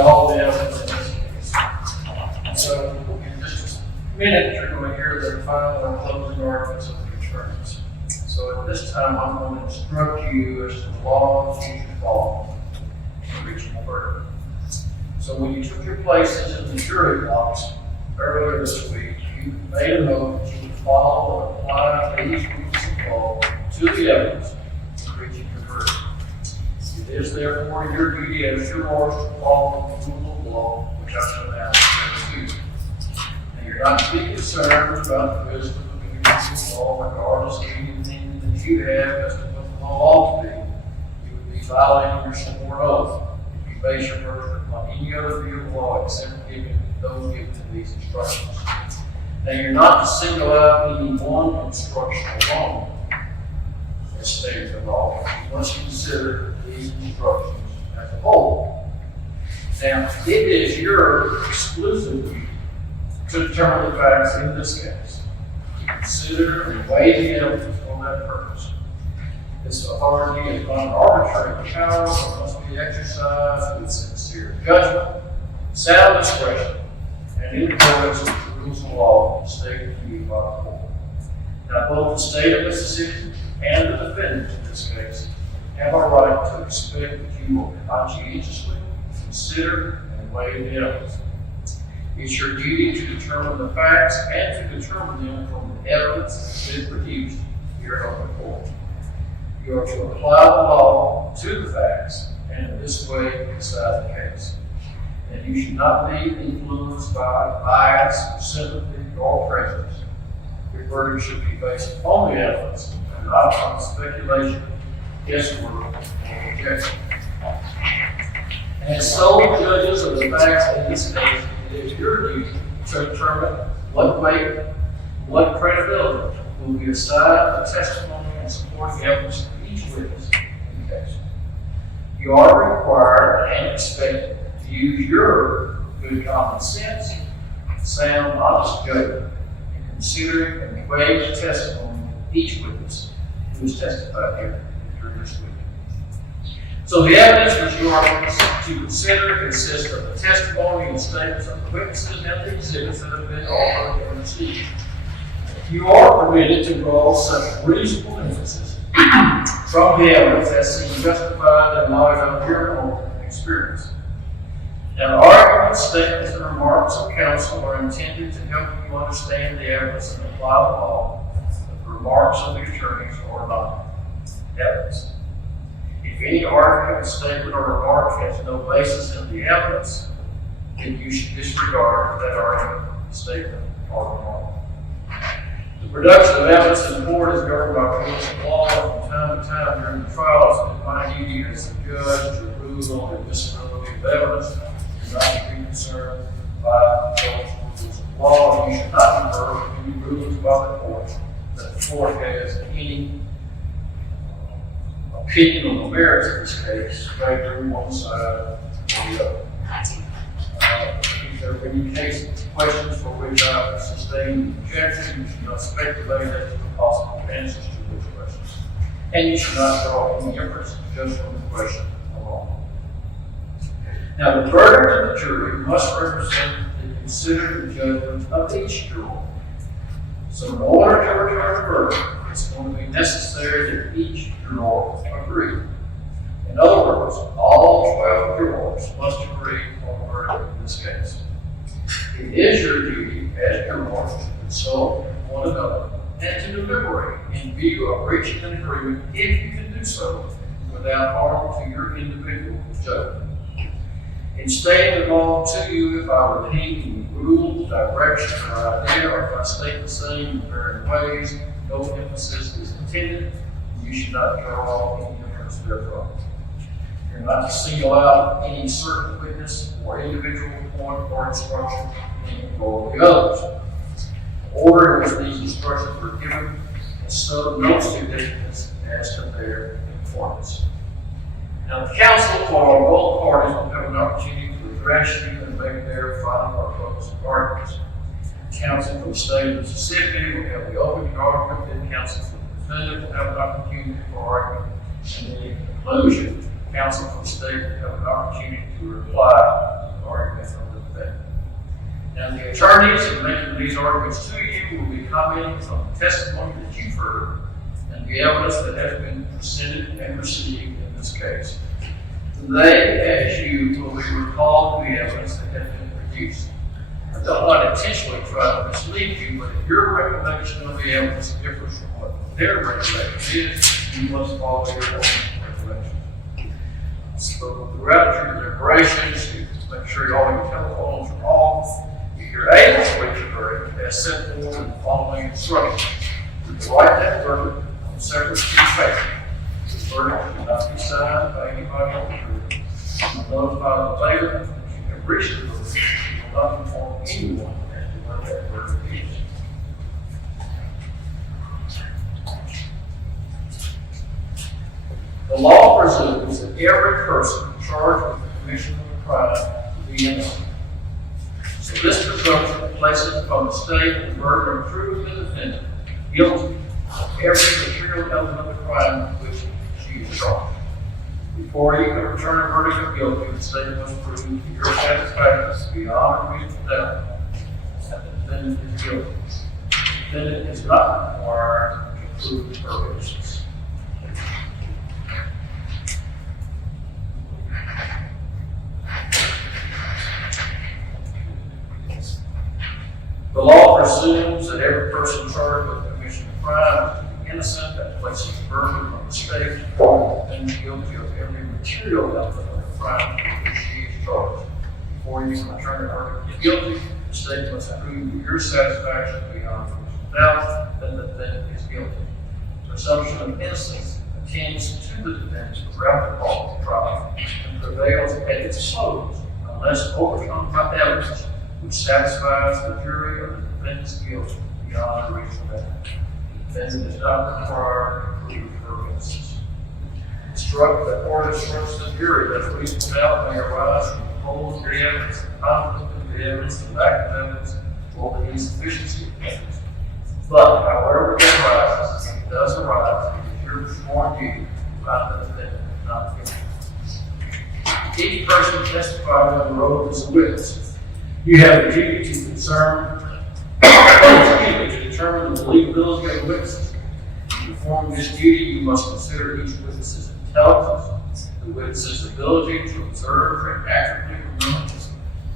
all the evidence in this case. So in just a minute, you're going to hear the final and closing arguments of the attorneys. So at this time, I'm going to instruct you as to the law that you should follow in reaching a verdict. So when you took your places in the jury box earlier this week, you made a note that you would follow and apply these rules of law to the evidence in reaching your verdict. It is therefore your duty as jurors to follow the rule of law which I shall now explain to you. And you're not to be concerned about the wisdom of any rule of law, regardless of any opinion that you have as to what the law ought to be. You would be violating your sworn oath if you base your verdict upon any other view of law except those given to these instructions. Now you're not to single out any one instruction alone as stated in the law. You must consider these instructions as a whole. Now, it is your exclusive duty to determine the facts in this case, to consider and weigh the evidence for that purpose. This authority is not an arbitrary power, but must be exercised with sincere judgment, sound discretion, and in accordance with the rules of law stated to you by the court. Now, both the state of Mississippi and the defendant in this case have a right to expect that you will conscientiously consider and weigh the evidence. It's your duty to determine the facts and to determine them from the evidence that's been produced here on the court. You are to apply the law to the facts and in this way decide the case. And you should not be influenced by bias, sympathy, or prejudice. Your verdict should be based upon the evidence and not on speculation, guesswork, or conjecture. As sole judges of the facts in this case, it is your duty to determine what weight, what credibility will be assigned to testimony and supporting evidence of each witness in the case. You are required and expected to use your good common sense, sound, honest judgment in considering and weighing the testimony of each witness who is testified here during this week. So the evidence which you are to consider consists of the testimony and statements of the witnesses and the exhibits that have been offered and received. You are permitted to draw such reasonable inferences from the evidence as seem justified in light of your own experience. Now, arguments, statements, and remarks of counsel are intended to help you understand the evidence and apply the law. But the remarks of the attorneys are not evidence. If any argument, statement, or remark has no basis in the evidence, then you should disregard that argument, statement, or remark. The production of evidence in court is governed by rules of law, and from time to time during the trials, it is my duty as a judge to rule on the admissibility of evidence. You're not to be concerned by those rules of law, and you should not infer any rulings by the court that the court has any opinion on the merits of this case, favoring one side or the other. If there are any cases, questions for which I have sustained objection, you should not speculate as to the possible answers to those questions. And you should not draw any inference just from the question alone. Now, the verdict of the jury must represent the considered judgment of each juror. So, in order to return a verdict, it's going to be necessary that each juror agree. In other words, all 12 jurors must agree on the verdict in this case. It is your duty as jurors to consult one another and to deliberate in view of reaching an agreement if you can do so without harm to your individual judgment. In stating the law to you, if I repeat any rule, direction, or idea, or if I state the same in varying ways, no emphasis is intended, you should not draw any inference therefrom. You're not to single out any certain witness or individual point or instruction or the others. The order in which these instructions were given is so no significance as compared to importance. Now, the counsel for both parties will have an opportunity to address you and make their final or closing arguments. Counsel from the state of Mississippi will have the opening argument, then counsel for the defendant will have an opportunity for argument, and then in conclusion, counsel from the state will have an opportunity to reply The attorneys in making these arguments to you will be commenting on the testimony that you've heard and the evidence that has been presented and received in this case. They, as you, will be recalling the evidence that has been produced. I don't want to intentionally try to mislead you, but if your recollection of the evidence differs from what their recollection is, you must follow your own recollection. So throughout your deliberations, you make sure all your telephones are off. If you're able to reach a verdict, as set forth in the following instructions, you write that verdict on separate sheets of paper. This verdict cannot be signed by anybody on the jury. You will notify the bailiff that you have reached the verdict. You will not inform anyone as to what that verdict is. The law presumes that every person charged with the commission of a crime will be innocent. So this presumption places upon the state the burden of proving the defendant guilty of every material element of the crime with which she is charged. Before you can return a verdict of guilty, the state must prove to your satisfaction beyond a reasonable doubt that the defendant is guilty. The defendant is not required to prove her innocence. The law presumes that every person charged with the commission of crime is innocent. That places the burden on the state to prove the defendant guilty of every material element of the crime with which she is charged. Before you can return a verdict of guilty, the state must prove to your satisfaction beyond reasonable doubt that the defendant is guilty. Presumption of innocence attends to the defendant throughout the course of the trial and prevails at its close unless overcome by evidence which satisfies the jury of the defendant's guilt beyond a reasonable doubt. The defendant is not required to prove her innocence. Instruct the court instructs the jury that a reasonable doubt may arise from the whole of the evidence, the conflict of the evidence, the lack of evidence, or the insufficiency of evidence. But however it arises, if it does arise, it is your sworn duty to find the defendant not guilty. Each person testifying under oath is a witness. You have a duty to determine the believability of the witnesses. To perform this duty, you must consider each witness's intelligence, the witness's ability to observe and accurately remember,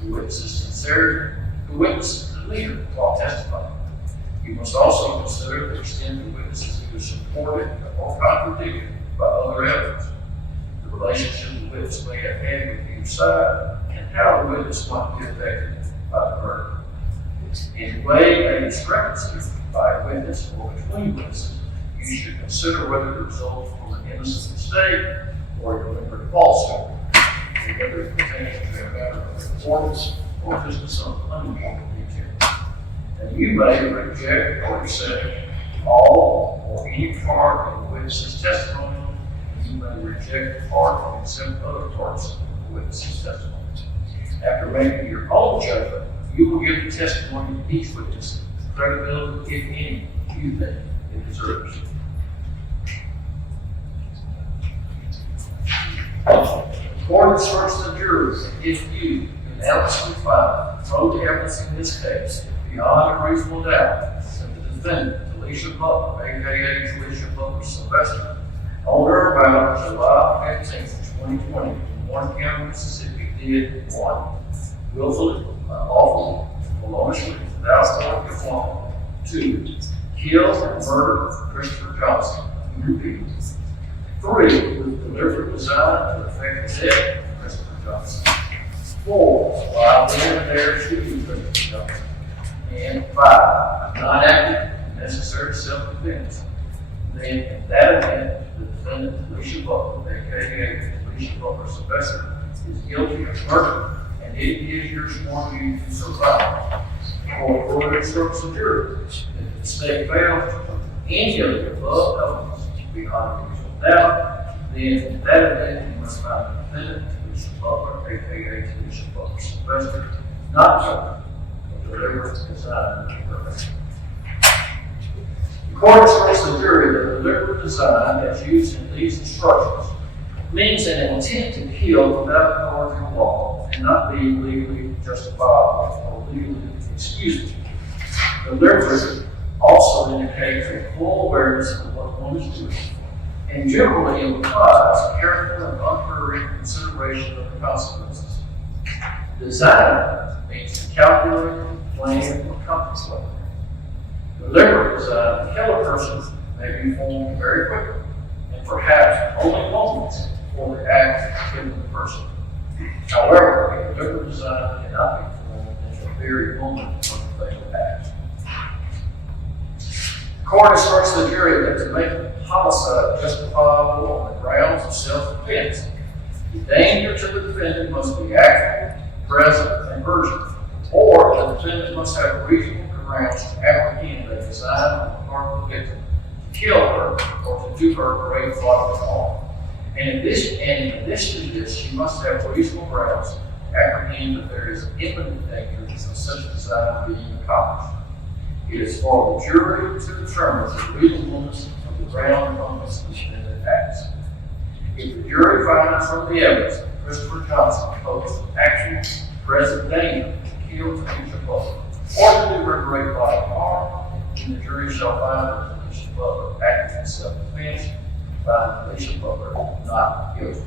the witness's sincerity, the witness's demeanor while testifying. You must also consider the extent of the witnesses either supported or contradicted by other evidence, the relationship the witness may have had with either side, and how the witness might be affected by the verdict. In weighing a discrepancy by a witness or between witnesses, you should consider whether it results from an innocent mistake or a deliberate falsehood, and whether it pertains to a matter of importance or just some unimportant detail. And you may reject or accept all or any part of the witness's testimony, and you may reject part or accept other parts of the witness's testimony. After making your own judgment, you will give the testimony of each witness the credibility, if any, you think it deserves. The court instructs the jurors that if you unanimously find from the evidence in this case, beyond a reasonable doubt, that the defendant, Talisha Butler, aka Talisha Butler Sylvester, on or about July 15, 2020, in Warren County, Mississippi, did 1. Willfully, unlawfully, feloniously, without performance. 2. Kill and murder Christopher Johnson, repeat. 3. With deliberate design to effect the death of Christopher Johnson. 4. While then and there shooting Christopher Johnson. And 5. Not acting in necessary self-defense. Then, in that event, the defendant, Talisha Butler, aka Talisha Butler Sylvester, is guilty of murder, and it is your sworn duty to survive. Or further instructs the jury that if the state fails to prove any of the above elements beyond a reasonable doubt, then in that event you must find the defendant, Talisha Butler, aka Talisha Butler Sylvester, not guilty of deliberate design to murder. The court instructs the jury that deliberate design, as used in these instructions, means an intent to kill without authority of law and not being legally justifiable or legally excusable. Deliberate also indicates a full awareness of what one is doing and generally implies careful and unhurried consideration of the consequences. Design means to calculate, plan, or contemplate. Deliberate design to kill a person may be formed very quickly, and perhaps only moments before the act of killing the person. However, a deliberate design cannot be formed in the very moment of the fatal act. The court instructs the jury that to make homicide justifiable on the grounds of self-defense, the danger to the defendant must be actual, present, and urgent, or the defendant must have reasonable grounds to apprehend a design on the part of the victim to kill her or to do her great bodily harm. And in addition to this, she must have reasonable grounds to apprehend that there is imminent danger of such a design being accomplished. It is for the jury to determine the reasonableness of the ground on which the defendant acts. If the jury finds from the evidence that Christopher Johnson posed an actual present danger to kill Talisha Butler or to do her great bodily harm, then the jury shall find that Talisha Butler acted in self-defense and find Talisha Butler not guilty.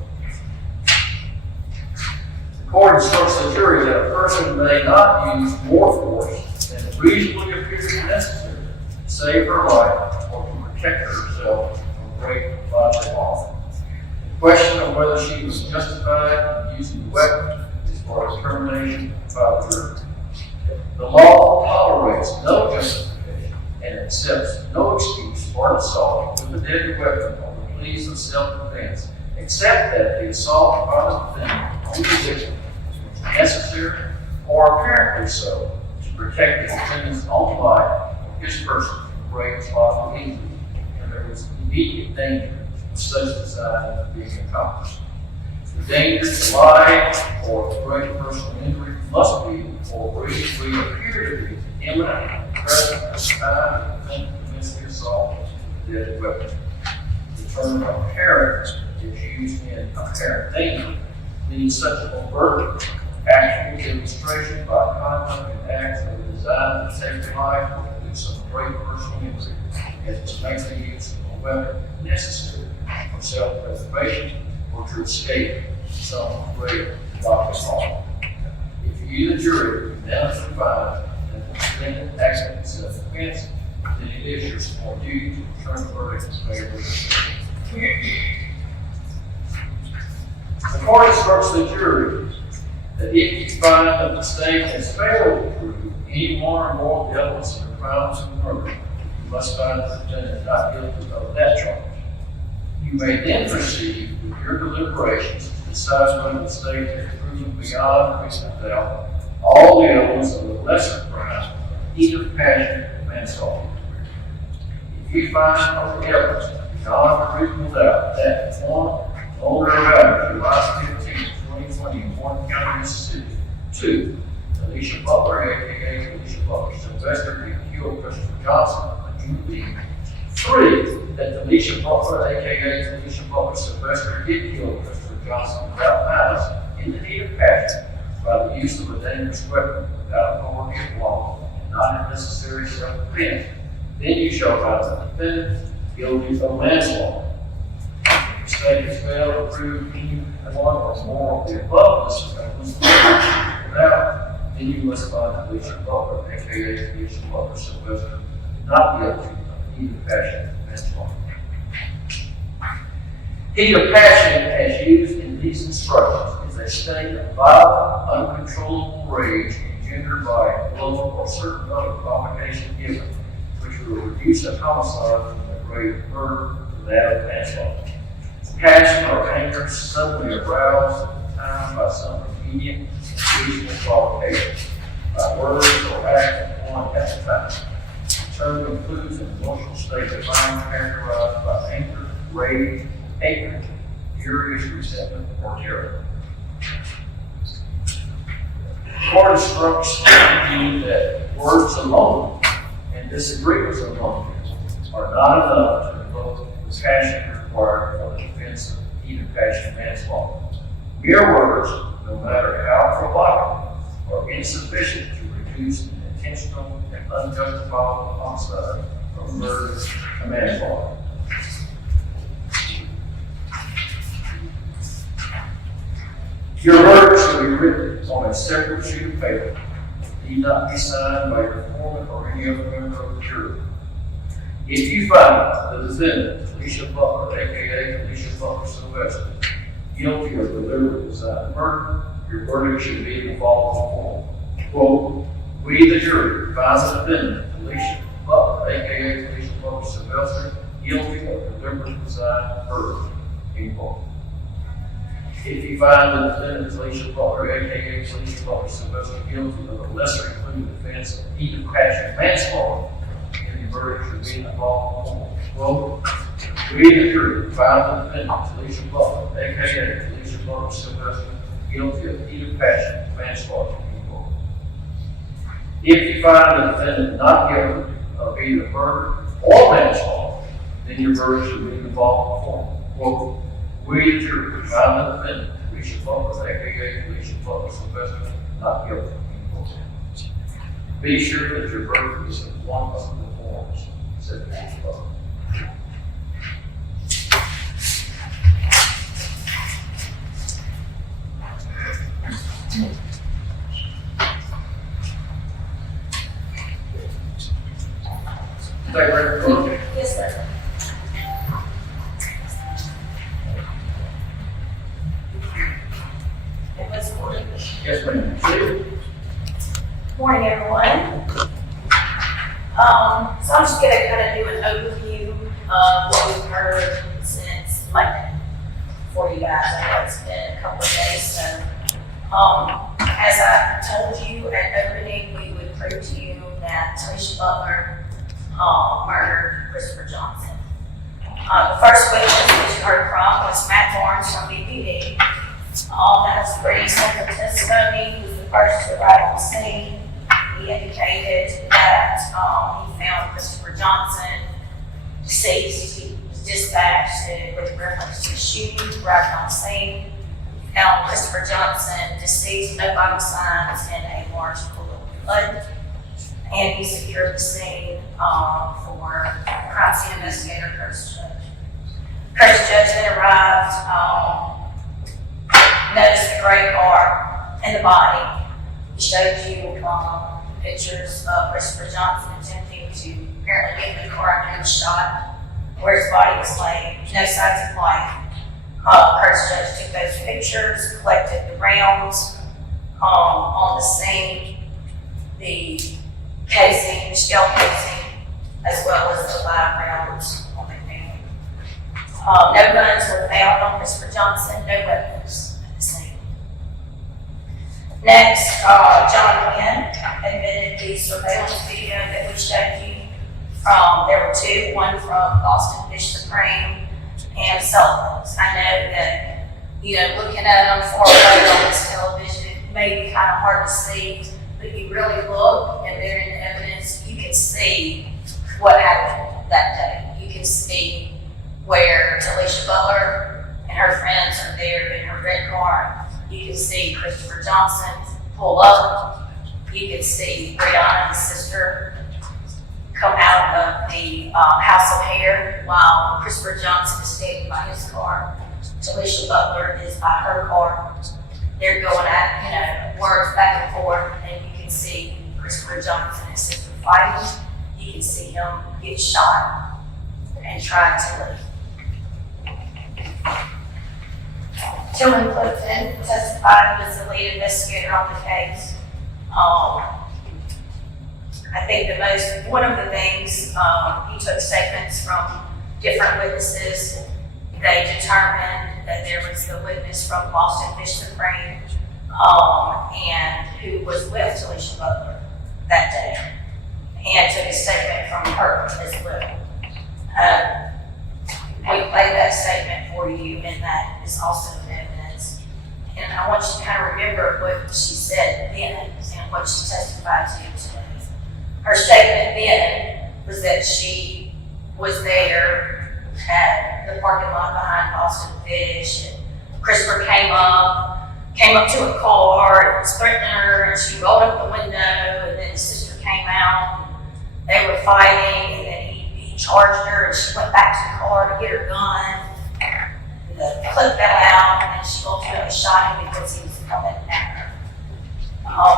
The court instructs the jury that a person may not use more force than reasonably appears necessary to save her life or to protect herself from great bodily harm. The question of whether she was justified in using the weapon is for determination by the jury. The law tolerates no justification and accepts no excuse for an assault with a deadly weapon on the pleas of self-defense, except that the assault by the defendant on the victim was necessary or apparently so to protect the defendant's own life or his person from great bodily injury, and there was immediate danger of such design being accomplished. The danger to life or to great personal injury must be, or reasonably appear to be, imminent, present at the time the defendant commits the assault with a deadly weapon. The term apparent is used in apparent danger, meaning such an overt, actual demonstration by conduct and acts that are designed to take life or to do some great personal injury, as to make the use of a weapon necessary for self-preservation or to escape some great bodily harm. If you, the jury, unanimously find that the defendant acted in self-defense, then it is your small duty to return the verdict in favor of the defendant. The court instructs the jury that if you find that the state has failed to prove any one or more of the elements of the crimes of murder, you must find the defendant not guilty of that charge. You may then proceed with your deliberations to decide whether the state has proven beyond reasonable doubt all the elements of the lesser crime, heat of passion, and manslaughter. If you find from the evidence beyond reasonable doubt that one, on or about July 15, 2020, in Warren County, Mississippi, 2, Talisha Butler, aka Talisha Butler Sylvester, did kill Christopher Johnson, a human being. 3, that Talisha Butler, aka Talisha Butler Sylvester, did kill Christopher Johnson without malice in the heat of passion by the use of a dangerous weapon without authority of law and not in necessary self-defense. Then you shall find the defendant guilty of manslaughter. If the state has failed to prove any one or more of the above without, then you must find Talisha Butler, aka Talisha Butler Sylvester, not guilty of heat of passion and manslaughter. Heat of passion, as used in these instructions, is a state of violent, uncontrollable rage engendered by a blow or certain other provocation given, which will reduce a homicide from the grade of murder to that of manslaughter. Passion or anger suddenly aroused at the time by some immediate and reasonable provocation, by words or acts of one at a time. The term includes an emotional state of mind characterized by anger, rage, hatred, furious resentment, or terror. The court instructs you that words alone and disagreements alone are not enough to invoke the passion required for the defense of heat of passion manslaughter. Mere words, no matter how provocative, are insufficient to reduce an intentional and unjustifiable homicide from murder to manslaughter. Your verdict shall be written on a separate sheet of paper. It need not be signed by your foreman or any other member of the jury. If you find the defendant, Talisha Butler, aka Talisha Butler Sylvester, guilty of deliberate design murder, your verdict should be in the following form. Quote, we, the jury, find the defendant, Talisha Butler, aka Talisha Butler Sylvester, guilty of deliberate design murder. End quote. If you find the defendant, Talisha Butler, aka Talisha Butler Sylvester, guilty of a lesser included offense of heat of passion manslaughter, then your verdict should be in the following form. Quote, we, the jury, find the defendant, Talisha Butler, aka Talisha Butler Sylvester, guilty of heat of passion manslaughter. End quote. If you find the defendant not guilty of either murder or manslaughter, then your verdict should be in the following form. Quote, we, the jury, find the defendant, Talisha Butler, aka Talisha Butler Sylvester, not guilty. Be sure that your verdict is in one of the forms set forth above. Is that correct? Yes, sir. Yes, ma'am. Morning, everyone. So I'm just gonna kind of do an overview of what we've heard since Monday for you guys. I know it's been a couple of days, so as I told you at opening, we would prove to you that Talisha Butler murdered Christopher Johnson. The first witness that you heard from was Matt Barnes from BPD. That was pretty simple testimony. He was the first to arrive on the scene. He indicated that he found Christopher Johnson deceased. He was dispatched with reference to the shooting, arrived on the scene. Found Christopher Johnson deceased, no vital signs, and a large pool of blood. And he secured the scene for crime scene investigator Curtis Judge. Curtis Judge then arrived. Noticed the gray car and the body. He showed you pictures of Christopher Johnson attempting to apparently get in the car after he was shot, where his body was laying, no signs of life. Curtis Judge took those pictures, collected the rounds on the scene, the casing, the shell casing, as well as the live rounds on the family. No guns were found on Christopher Johnson, no weapons. Next, John Wynn admitted the surveillance video that we showed you. There were two, one from Boston Fish Supreme and cell phones. I know that, looking at them far away on this television, it may be kind of hard to see, but if you really look and they're in the evidence, you can see what happened that day. You can see where Talisha Butler and her friends are there in her red car. You can see Christopher Johnson pull up. You can see Brianna's sister come out of the house of hair while Christopher Johnson is standing by his car. Talisha Butler is by her car. They're going at, words back and forth, and you can see Christopher Johnson and his sister fighting. You can see him get shot and try to leave. Tillman Clifton testified as the lead investigator on the case. I think one of the things, he took statements from different witnesses. They determined that there was the witness from Boston Fish Supreme, and who was with Talisha Butler that day, and took a statement from her as well. We played that statement for you, and that is also in evidence. And I want you to kind of remember what she said then and what she testified to today. Her statement then was that she was there at the parking lot behind Boston Fish, and Christopher came up to a car and was threatening her, and she rolled up the window, and then his sister came out, and they were fighting, and then he charged her, and she went back to the car to get her gun. The clip fell out, and then she ultimately shot him because he was coming at her.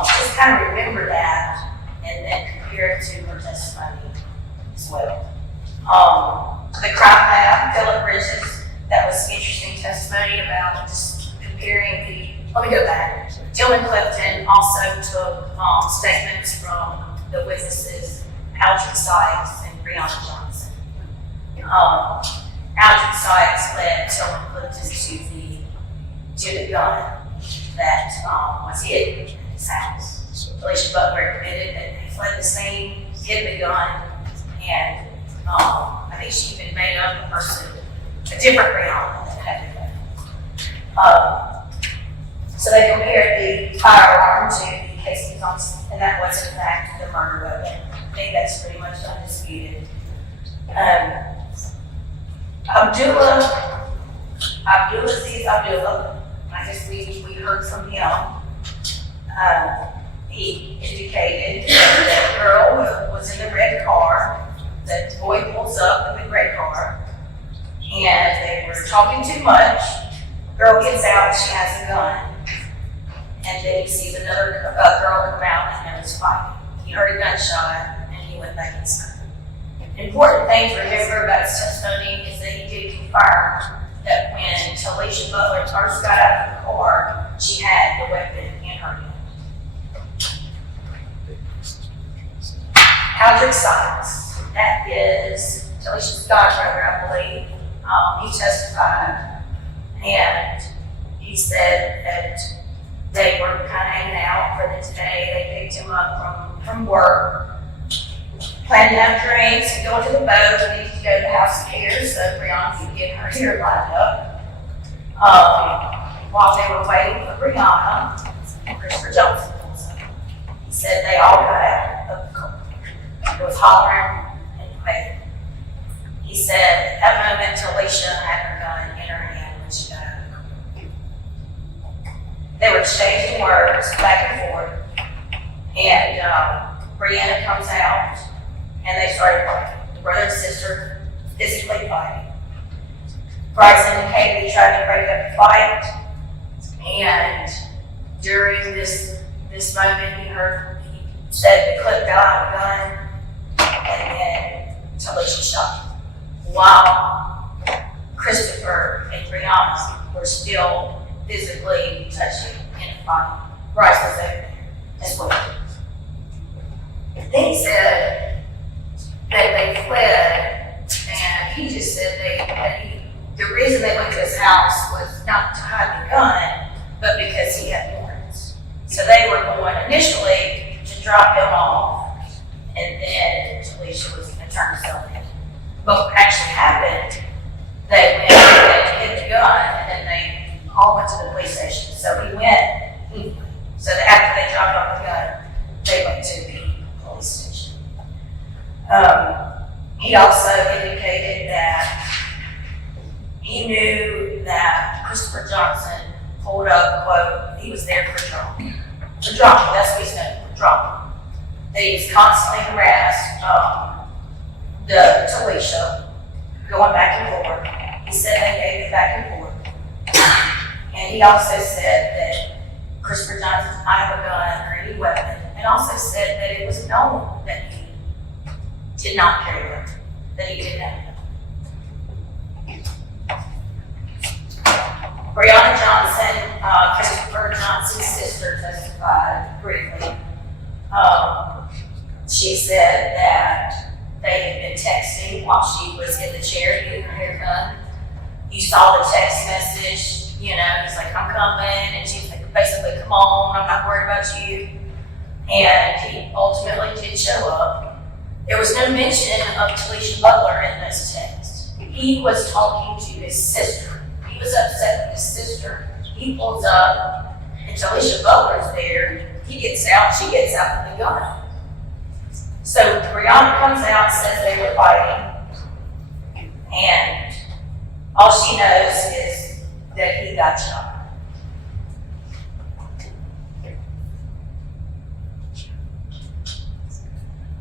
Just kind of remember that, and then compare it to her testimony as well. The crime lab, Philip Bridges, that was interesting testimony about just comparing let me go back. Dylan Clifton also took statements from the witnesses, Aldrich Sykes and Breonna Johnson. Aldrich Sykes led Dylan Clifton to the gun that was hidden in his house. Talisha Butler admitted that they fled the scene, hid the gun, and I think she even made up a different Breonna that had the gun. So they compared the firearm to the casings on, and that was in fact the murder weapon. I think that's pretty much undisputed. Abdulaziz Abdullah, we heard from him. He indicated that the girl was in the red car, that the boy pulls up in the red car, and they were talking too much. Girl gets out, she has a gun. And then he sees another girl come out and there was fighting. He heard a gunshot and he went back inside. Important thing to remember about his testimony is that he did confirm that when Talisha Butler first got out of the car, she had the weapon in her hand. Aldrich Sykes, that is Talisha's godbrother, I believe. He testified, and he said that they were kind of hanging out for the day. They picked him up from work, planning to have drinks and go to the boat. They needed to go to the House of Hair so Breonna could get her hair lined up. While they were waiting for Breonna, Christopher Johnson pulls up. He said they all got out of the car. It was hollering and waiting. He said at that moment, Talisha had her gun in her hand when she got out of the car. They were exchanging words back and forth, and Breonna comes out, and they started fighting. The brother and sister physically fighting. Bryce indicated he tried to break up the fight, and during this moment, he said the clip fell out of the gun, and then Talisha shot him. While Christopher and Breonna were still physically touching in a fight, Bryce was over there as well. Then he said that they fled, and he just said the reason they went to his house was not to hide the gun, but because he had warrants. So they were going initially to drop him off, and then Talisha was going to turn herself in. But what actually happened, they went to get the gun, and then they all went to the police station. So he went, so that after they dropped off the gun, they went to the police station. He also indicated that he knew that Christopher Johnson pulled up, quote, he was there for drama. For drama, that's what he said, for drama. That he was constantly harassed, the Talisha, going back and forth. He said they gave it back and forth. And he also said that Christopher Johnson didn't have a gun or any weapon, and also said that it was known that he did not carry a weapon, that he didn't have a gun. Breonna Johnson, Christopher Johnson's sister, testified briefly. She said that they had been texting while she was in the chair getting her hair done. You saw the text message, he's like, I'm coming, and she's like, basically, come on, I'm not worried about you. And he ultimately did show up. There was no mention of Talisha Butler in those texts. He was talking to his sister. He was upset with his sister. He pulls up, and Talisha Butler's there. He gets out, she gets out with the gun. So Breonna comes out, says they were fighting, and All she knows is that he got shot.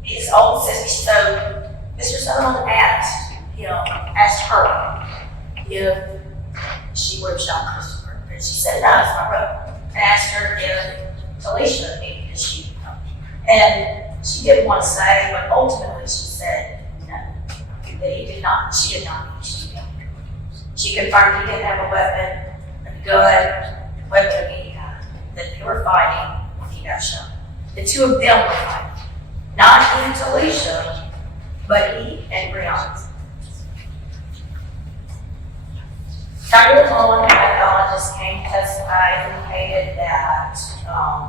His old sister, so Mr. Sutherland asked her if she would have shot Christopher. And she said, no, it's my brother. And asked her if Talisha needed to shoot him. And she didn't want to say, but ultimately she said no, that he did not, she did not need to shoot him. She confirmed he didn't have a weapon, a gun, weapon of any kind, that they were fighting when he got shot. The two of them were fighting. Not even Talisha, but he and Brianna. Dr. Mullen, the pathologist, came to testify, indicated that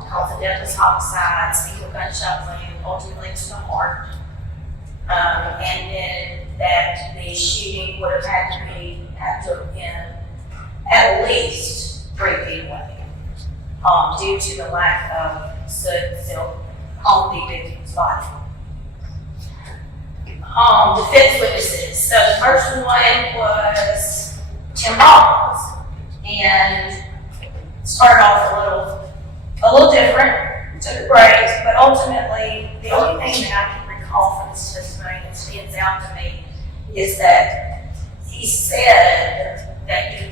cause of death was homicide, single gunshot wound, ultimately to the heart, and then that the shooting would have had to have been at least 3 feet away, due to the lack of silk on the victim's body. Defense witnesses. So the first one was Tim Robbins, and started off a little different, took a break, but ultimately the only thing that I can recall from his testimony that stands out to me is that he said that he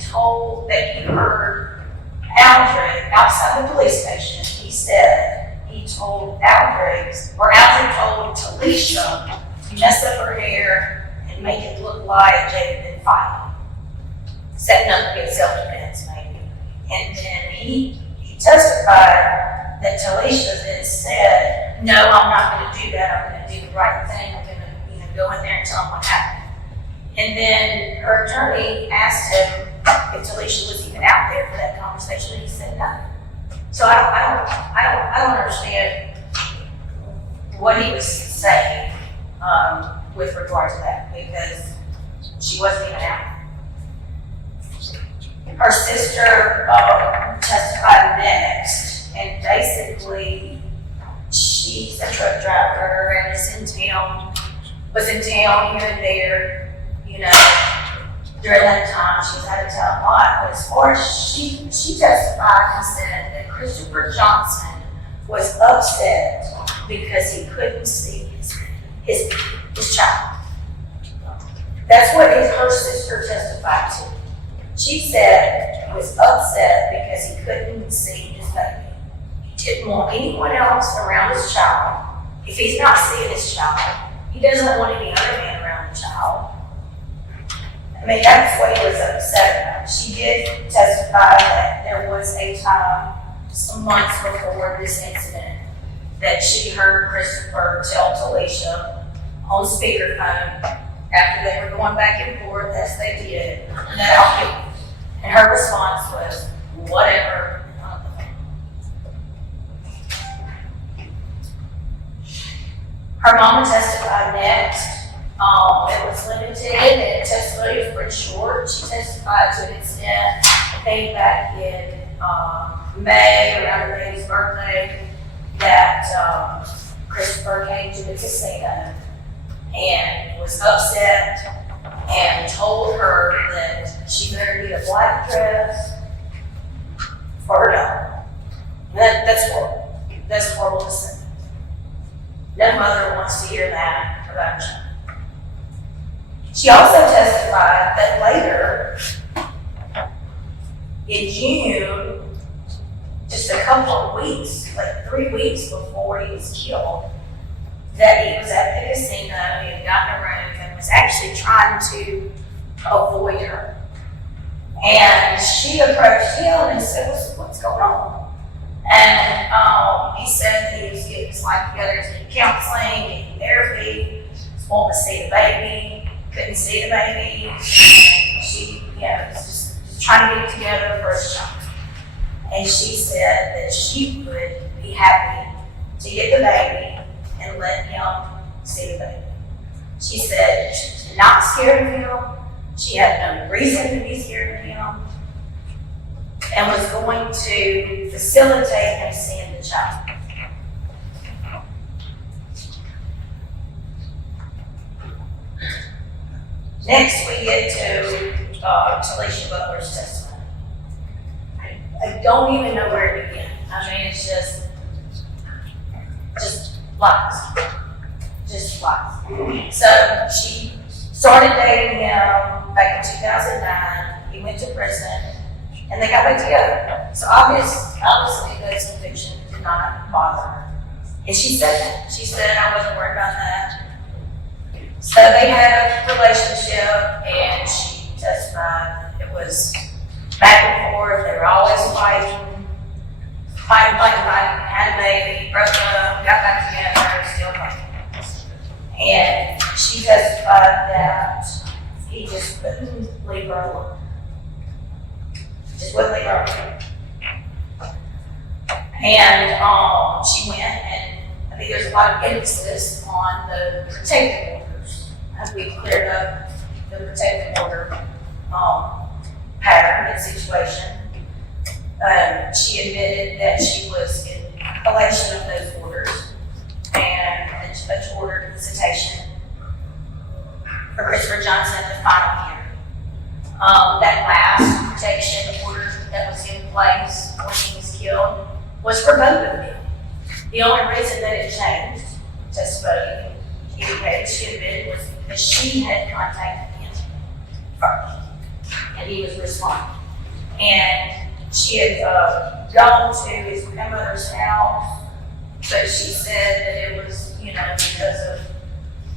heard Aldrich outside the police station. He said he told Aldrich told Talisha to mess up her hair and make it look like they had been fighting, setting up against self-defense maybe. And then he testified that Talisha then said, no, I'm not going to do that. I'm going to do the right thing. I'm going to go in there and tell them what happened. And then her attorney asked him if Talisha was even out there for that conversation, and he said no. So I don't understand what he was saying with regard to that, because she wasn't even out. Her sister testified next, and basically she's a truck driver and was in town here and there, during that time. She was out of town a lot, but as far as she testified and said that Christopher Johnson was upset because he couldn't see his child. That's what her sister testified to. She said he was upset because he couldn't see his baby. He didn't want anyone else around his child. If he's not seeing his child, he doesn't want any other man around the child. I mean, that's what he was upset about. She did testify that there was a time, some months before this incident, that she heard Christopher tell Talisha on speakerphone, after they were going back and forth, as they did, that I'll kill you. And her response was, whatever. Her mama testified next. It was limited, and testimony was pretty short. She testified to an incident, I think back in May, around her baby's birthday, that Christopher came to the casino and was upset and told her that she better get a black dress for her daughter. That's horrible. That's horrible to say. No mother wants to hear that about her child. She also testified that later, in June, just a couple of weeks, like 3 weeks before he was killed, that he was at the casino, he had gotten a room, and was actually trying to avoid her. And she approached him and said, what's going on? And he said that he was getting his life together, getting counseling, getting therapy, wanting to see the baby, couldn't see the baby, and she, was just trying to get it together for his child. And she said that she would be happy to get the baby and let him see the baby. She said she was not scared of him. She had no reason to be scared of him, and was going to facilitate him seeing the child. Next, we get to Talisha Butler's testimony. I don't even know where to begin. I mean, it's just lies. Just lies. So she started dating him back in 2009. He went to prison, and they got back together. So obviously, those convictions did not bother her. And she said that. She said, I wasn't worried about that. So they had a relationship, and she testified it was back and forth. They were always fighting, had a baby, broke up, got back together, still fighting. And she testified that he just couldn't leave her alone. Just wouldn't leave her alone. And she went, and I think there's a lot of emphasis on the protective orders. As we cleared up the protective order pattern and situation, she admitted that she was in violation of those orders, and the judge ordered visitation for Christopher Johnson the final year. That last protection order that was in place when he was killed was for both of them. The only reason that it changed, testimony indicated she admitted, was because she had contacted him first, and he was responding. And she had gone to his grandmother's house, but she said that it was, because of,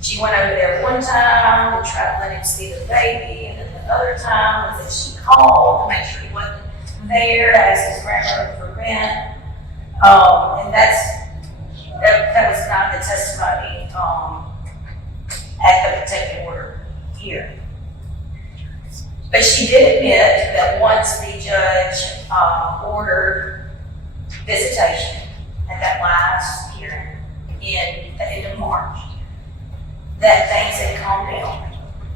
she went over there one time to try to let him see the baby, and then the other time was that she called to make sure he wasn't there to ask his grandmother for rent. And that was not the testimony at the protective order here. But she did admit that once the judge ordered visitation at that last hearing in the end of March, that things had calmed down.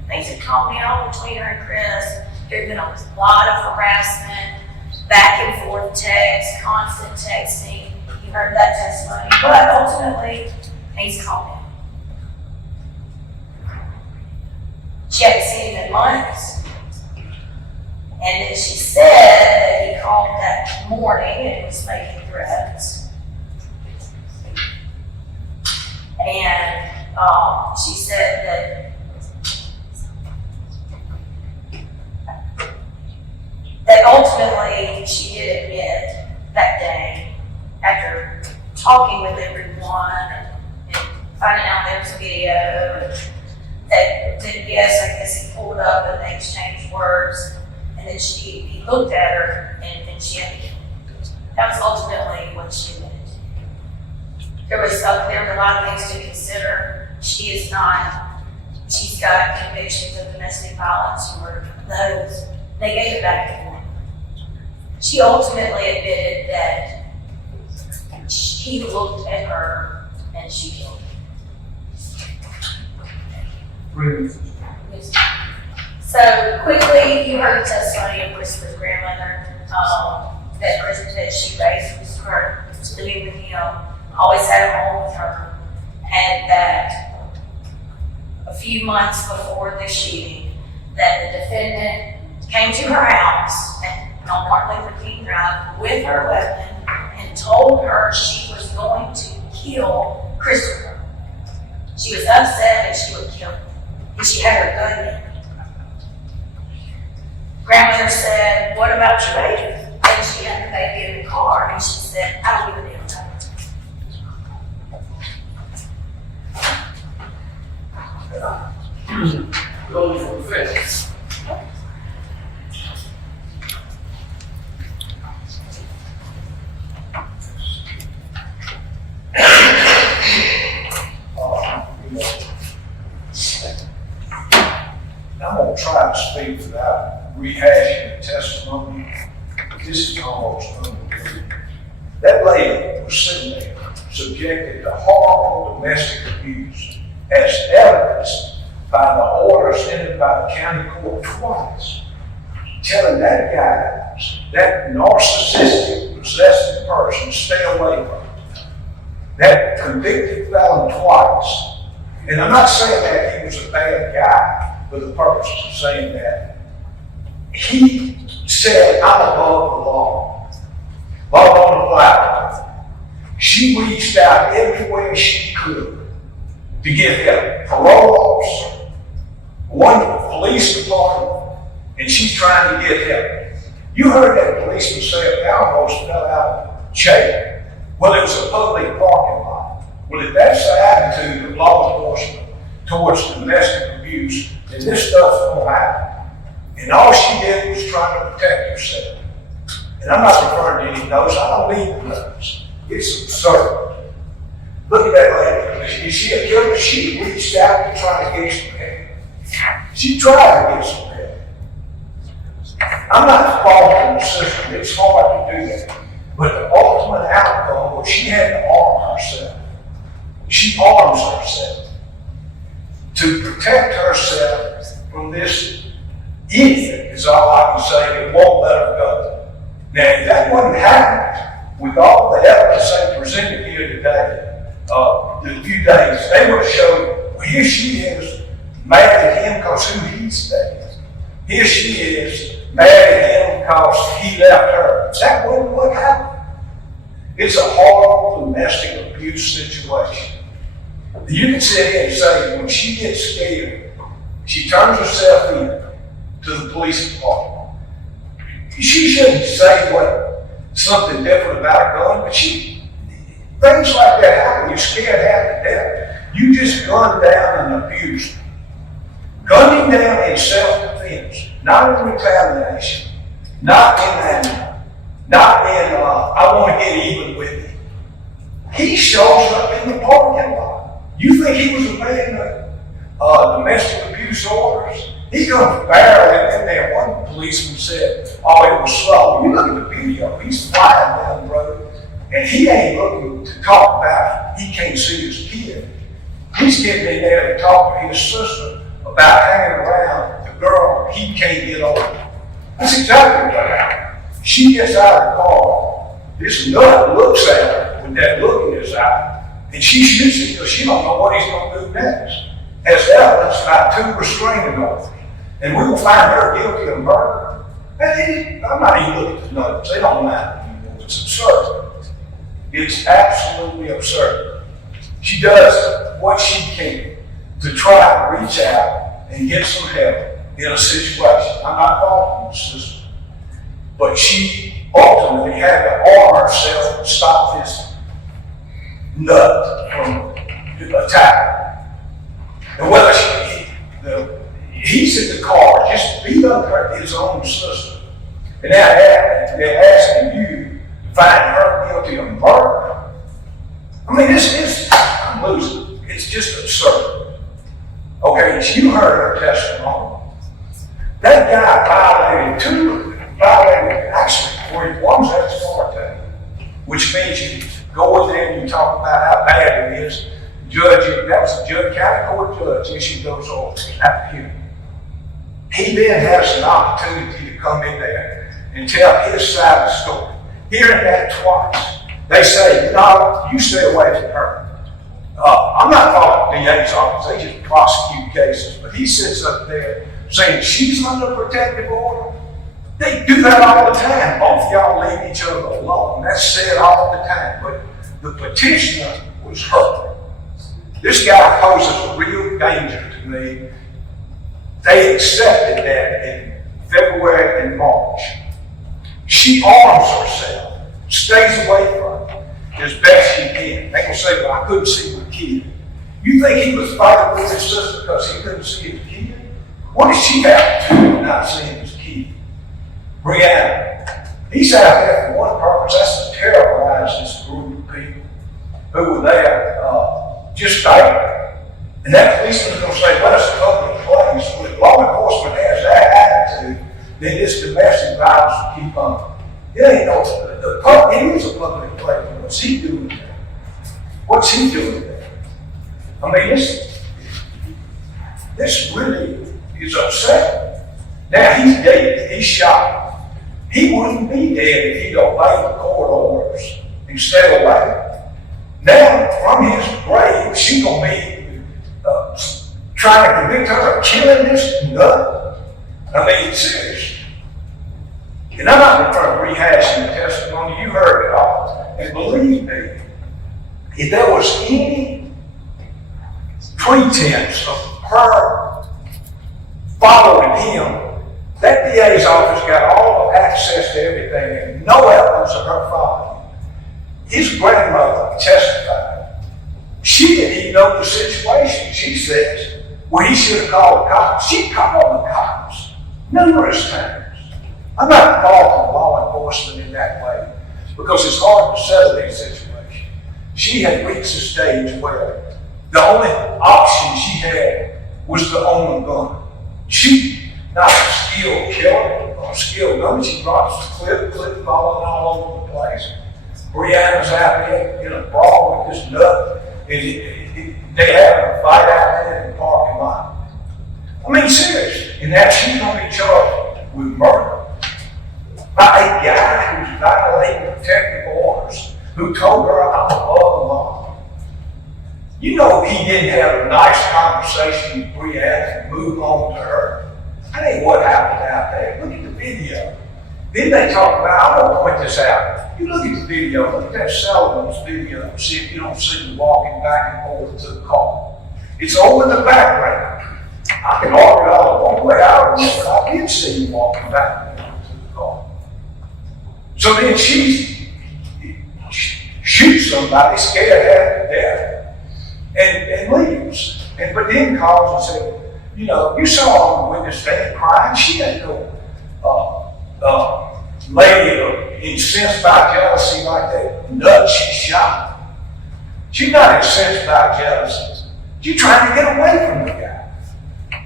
Things had calmed down between her and Chris. There had been a lot of harassment, back and forth text, constant texting. You heard that testimony. But ultimately, things calmed down. She hadn't seen him in months. And then she said that he called that morning and was making threats. And she said that ultimately she did admit that day, after talking with everyone and finding out there was a video, that yes, I guess he pulled up and they exchanged words, and then he looked at her and she had to. That was ultimately what she admitted. There was a lot of things to consider. She's got convictions of domestic violence and murder. Those, they gave it back to her. She ultimately admitted that he looked at her and she killed him. So quickly, you heard the testimony of Christopher's grandmother, that she raised Christopher, living with him, always had a home with her, and that a few months before the shooting, that the defendant came to her house on Martin Luther King Drive with her weapon and told her she was going to kill Christopher. She was upset and she would kill him. And she had her gun in. Grandmother said, "What about your baby?" And she had the baby in the car, and she said, "I don't give a damn." Going for the fence. I'm going to try to speak without rehashing the testimony. This is almost unbelievable. That lady was sitting there, subjected to horrible domestic abuse, as evidenced by the orders entered by the county court twice, telling that guy, that narcissistic, possessive person, stay away from it. That convicted felon twice. And I'm not saying that he was a bad guy for the purpose of saying that. he said, I'm above the law. Above on the flag. She reached out everywhere she could to get help. Parole officer, one police department, and she's trying to get help. You heard that policeman say it almost fell out of chair. Well, it was a public parking lot. Well, if that's the attitude of law enforcement towards domestic abuse, then this stuff's going to happen. And all she did was try to protect herself. And I'm not referring to any notes. I don't need the notes. It's absurd. Look at that lady. Is she a killer? She reached out to try to get some help. She tried to get some help. I'm not faulting the system. It's hard to do that. But the ultimate outcome was she had to arm herself. She arms herself to protect herself from this idiot, is all I can say, that won't let her go. Now, if that wouldn't happen, with all the evidence they presented here today, in a few days, they would have showed, well, here she is, mad at him because who he's dating. Here she is, mad at him because he left her. That wasn't what happened. It's a horrible domestic abuse situation. You can sit here and say, when she gets scared, she turns herself in to the police department. She shouldn't say something different about a gun, but things like that happen. You're scared half to death. You just gunned down and abused him. Gunned him down in self-defense, not in retaliation, not in anger, not in, I want to get even with you. He shows up in the parking lot. You think he was a man of domestic abuse orders? He comes barreling in there. One policeman said, oh, it was slow. You look at the video, he's flying down the road, and he ain't looking to talk about it. He can't see his kid. He's getting in there to talk to his sister about hanging around the girl he can't get over. That's exactly what happened. She gets out of the car. This nut looks at her with that look in his eye, and she shoots him because she don't know what he's going to do next. As evidence by 2 restraining orders. And we will find her guilty of murder. I'm not even looking at the notes. They don't matter anymore. It's absurd. It's absolutely absurd. She does what she can to try to reach out and get some help in a situation. I'm not faulting the system. But she ultimately had to arm herself to stop this nut from attacking. And whether he's in the car, just beat up his own sister. And now they're asking you to find her guilty of murder. I mean, I'm losing. It's just absurd. Okay, you heard her testimony. That guy violated actually, where he was ex parte, which means you go in there and you talk about how bad it is. That was a judge, county court judge, issued those orders at the hearing. He then has an opportunity to come in there and tell his side of the story. Hearing that twice, they say, no, you stay away from her. I'm not talking to the DA's office, they just prosecute cases, but he sits up there saying she's under protective order. They do that all the time. Both of y'all leave each other alone. That's said all the time, but the petitioner was hurt. This guy poses a real danger to me. They accepted that in February and March. She arms herself, stays away from him as best she can. They can say, well, I couldn't see my kid. You think he was fighting with his sister because he couldn't see his kid? What did she have to do with not seeing his kid? Brianna. He's out there for one purpose, that's to terrorize this group of people who were there just there. And that policeman's going to say, well, it's a public place. Well, if law enforcement has that attitude, then this domestic violence will keep on. It ain't it is a public place. What's he doing there? What's he doing there? I mean, this really is upsetting. Now he's dead. He's shot. He wouldn't be dead if he'd obeyed the court orders and stayed away. Now, from his grave, she's going to be trying to convict her of killing this nut. I mean, seriously. And I'm not trying to rehash the testimony, you heard it all. And believe me, if there was any pretense of her following him, that DA's office got all the access to everything and no evidence of her following. His grandmother testified. She didn't even know the situation. She says, well, he should have called the cops. She called the cops numerous times. I'm not faulting law enforcement in that way because it's hard to settle these situations. She had reached a stage where the only option she had was to own a gun. She, not a skilled killer or a skilled gun, she drops the clip falling all over the place. Brianna's out there in a brawl with this nut. They have a fight out there in the parking lot. I mean, seriously. And now she's going to be charged with murder by a guy who's violating protective orders, who told her I'm above the law. You know, he didn't have a nice conversation with Brianna and move on to her. That ain't what happened out there. Look at the video. Then they talk about, I won't point this out. You look at the video, look at that Sullivan's video, see if you don't see me walking back and forth to the car. It's over in the background. I can argue all the way out, but I did see you walking back and forth to the car. So then she shoots somebody, scared half to death, and leaves. But then calls and said, you know, you saw on the witness stand crying. She ain't no lady incensed by jealousy like that nut she shot. She's not incensed by jealousy. She's trying to get away from the guy.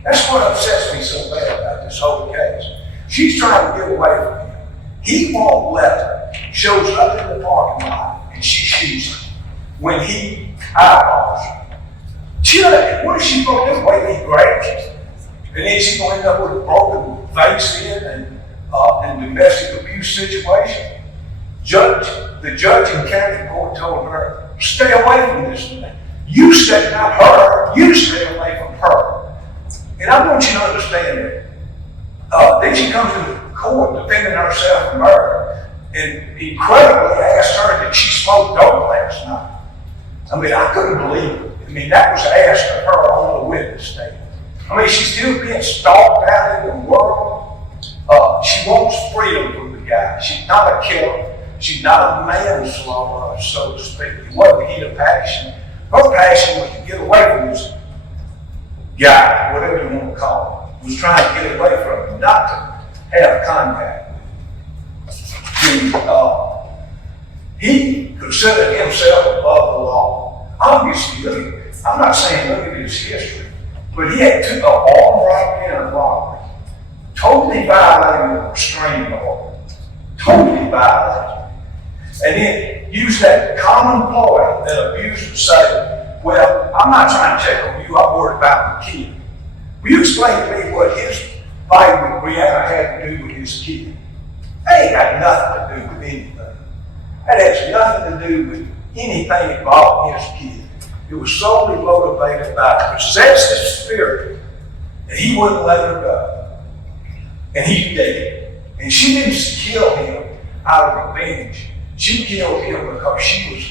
That's what upsets me so bad about this whole case. She's trying to get away from him. He won't let her. Shows up in the parking lot and she shoots him when he eyeballs her. What is she going to do? Wait till he grabs her? And then she's going to end up with a broken face in and domestic abuse situation. The judge in county court told her, stay away from this man. You stay, not her, you stay away from her. And I want you to understand that. Then she comes to the court defending herself from murder and incredibly asked her that she smoked dope last night. I mean, I couldn't believe it. I mean, that was asked of her on the witness stand. I mean, she's still being stalked out in the world. She wants freedom from the guy. She's not a killer. She's not a manslaughter, so to speak. It wasn't heat of passion. Her passion was to get away from this guy, whatever you want to call him. Was trying to get away from him, not to have contact with him. He considered himself above the law. Obviously, I'm not saying look at his history, but he had took an armed robbery and a robbery. Totally violating the restraining order. Totally violating. And then use that common ploy that abusers say, well, I'm not trying to check on you, I'm worried about the kid. Will you explain to me what his fight with Brianna had to do with his kid? That ain't got nothing to do with anything. That has nothing to do with anything involving his kid. It was solely motivated by a possessive spirit that he wouldn't let her go. And he did. And she didn't kill him out of revenge. She killed him because she was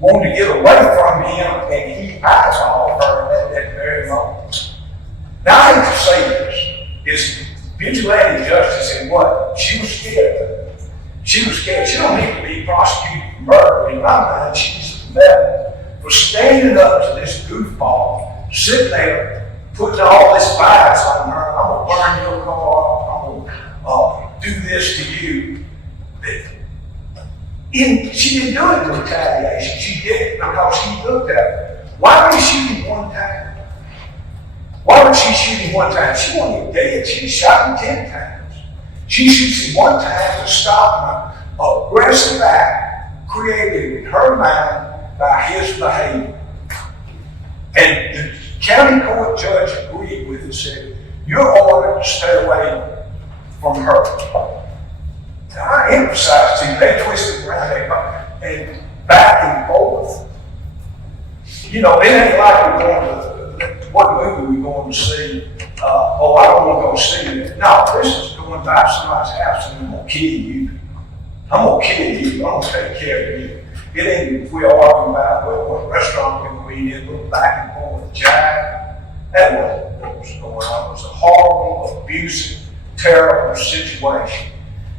wanting to get away from him and he eyeballed her at that very moment. Now I hate to say this. It's vigilante justice and what? She was scared. She was scared. She don't need to be prosecuted for murder. In my mind, she's a medal for standing up to this goofball, sitting there, putting all this bias on her. I'm going to burn your car. Do this to you. She didn't do it in retaliation. She did it because he looked at her. Why was she shooting one time? Why was she shooting one time? She wasn't dead. She shot him 10 times. She shoots him one time to stop an aggressive act created in her mind by his behavior. And the county court judge agreed with it and said, you're ordered to stay away from her. Now, I emphasize to you, they twisted around and back and forth. You know, it ain't like we're going to, what movie we going to see? I don't want to go see it. No, this is going going by somebody's house and I'm gonna kill you. I'm gonna kill you. I'm gonna take care of you. It ain't if we're arguing about what restaurant we're gonna eat in, go back and forth, jive. That wasn't what was going on. It was a horrible, abusive, terrible situation.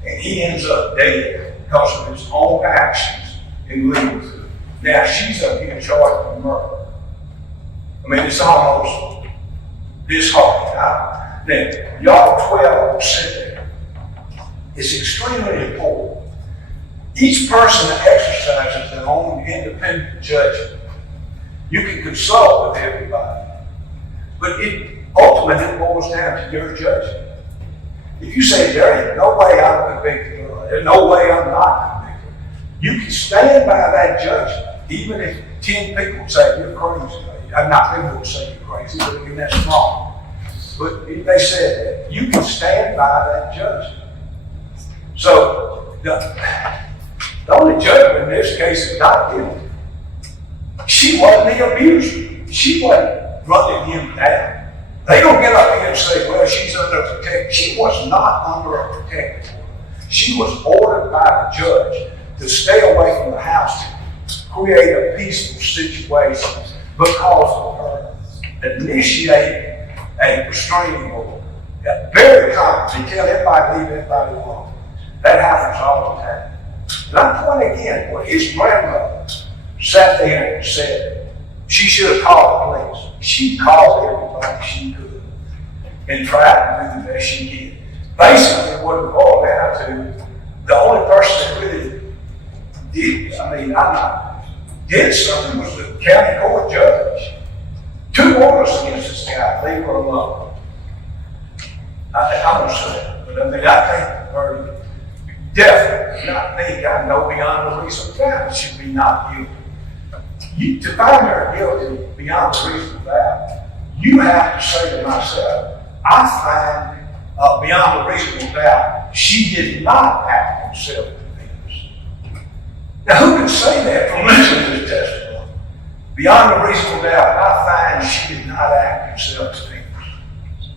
And he ends up dead because of his own actions in leading to it. Now she's up here charged with murder. I mean, it's almost disheartening. Now, y'all 12 sit there. It's extremely important. Each person exercises their own independent judgment. You can consult with everybody, but it ultimately boils down to your judgment. If you say, there ain't no way I'm convicted, or there's no way I'm not convicted, you can stand by that judgment, even if 10 people say you're crazy. I'm not going to say you're crazy, but I mean, that's wrong. But if they said that, you can stand by that judgment. So, the only judgment in this case is not guilty. She wasn't the abuser. She wasn't running him down. They don't get up here and say, well, she's under protection. She was not under a protective order. She was ordered by the judge to stay away from the house to create a peaceful situation because of her initiating a restraining order. That's very common. They tell everybody leave everybody alone. That happens all the time. And I'm pointing again, when his grandmother sat there and said she should have called the police. She called everybody she could and tried to do the best she did. Basically, what it boiled down to, the only person that really did something was the county court judge. 2 orders against this guy, leave her alone. I'm going to say that, but I think the verdict definitely, not think, I know beyond a reasonable doubt, should be not guilty. To find her guilty beyond a reasonable doubt, you have to say to myself, I find beyond a reasonable doubt, she did not act in self-defense. Now, who can say that from listening to this testimony? Beyond a reasonable doubt, I find she did not act in self-defense.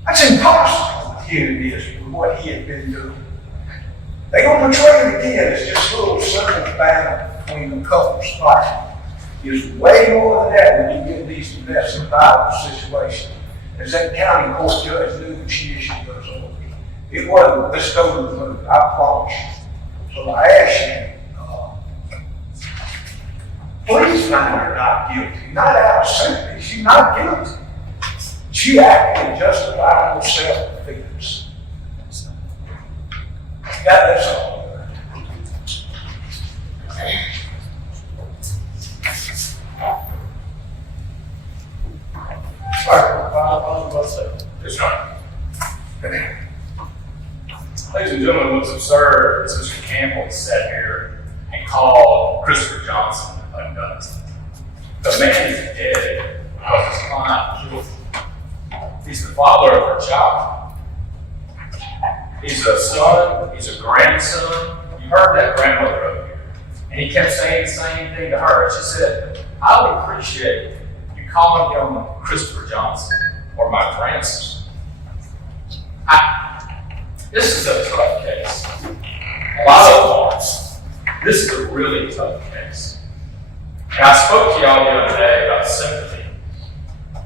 That's impossible. Here it is with what he had been doing. They're going to portray it again as just a little circle battle between the couples fighting. It's way more than that when you get these domestic violence situations. As that county court judge knew when she issued those orders. It wasn't, let's go to the movie, I promise you. So I ask you, please find her not guilty. Not out of sympathy, she's not guilty. She acted in justifiable self-defense. That's all. Yes, sir. Ladies and gentlemen, what's absurd is Mr. Campbell sat here and called Christopher Johnson a nut. The man is dead because his client killed him. He's the father of her child. He's a son, he's a grandson. You heard that grandmother up here. And he kept saying the same thing to her. She said, I would appreciate you calling him Christopher Johnson or my grandson. This is a tough case. A lot of parts. This is a really tough case. And I spoke to y'all the other day about sympathy.